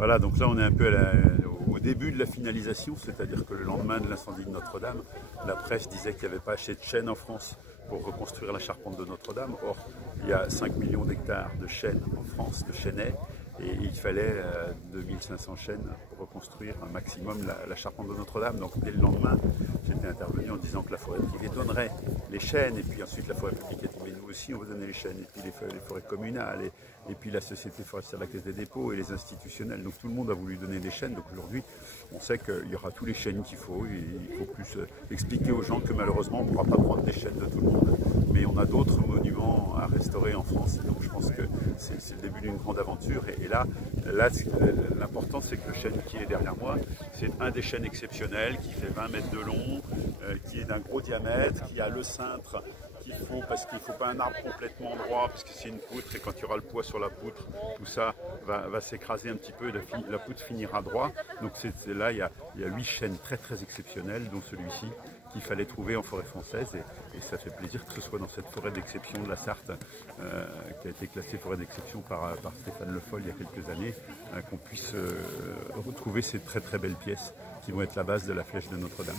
Voilà, donc là on est un peu au début de la finalisation, c'est-à-dire que le lendemain de l'incendie de Notre-Dame, la presse disait qu'il n'y avait pas assez de chênes en France pour reconstruire la charpente de Notre-Dame. Or, il y a 5 millions d'hectares de chênes en France, de chênaies, et il fallait 2500 chênes pour reconstruire un maximum la charpente de Notre-Dame. Donc dès le lendemain, j'étais intervenu en disant que la forêt privée donnerait les chênes, et puis ensuite la forêt publique a dit mais nous aussi on va donner les chênes, et puis les forêts communales, et puis la société forestière de la Caisse des dépôts et les institutionnels. Donc tout le monde a voulu donner des chênes. Donc aujourd'hui, on sait qu'il y aura tous les chênes qu'il faut. Et il faut plus expliquer aux gens que malheureusement on ne pourra pas prendre des chênes de tout le monde, mais on a d'autres monuments à restaurer en France. Donc je pense que c'est le début d'une grande aventure. Et là l'important c'est que le chêne qui est derrière moi, c'est un des chênes exceptionnels qui fait 20 mètres de long, qui est d'un gros diamètre, qui a le cintre qu'il faut, parce qu'il ne faut pas un arbre complètement droit, parce que c'est une poutre, et quand il y aura le poids sur la poutre, tout ça va s'écraser un petit peu, la poutre finira droit. Donc là, il y a 8 chênes très très exceptionnels, dont celui-ci, qu'il fallait trouver en forêt française, et ça fait plaisir que ce soit dans cette forêt d'exception de la Sarthe, qui a été classée forêt d'exception par Stéphane Le Foll il y a quelques années, qu'on puisse retrouver ces très très belles pièces qui vont être la base de la flèche de Notre-Dame.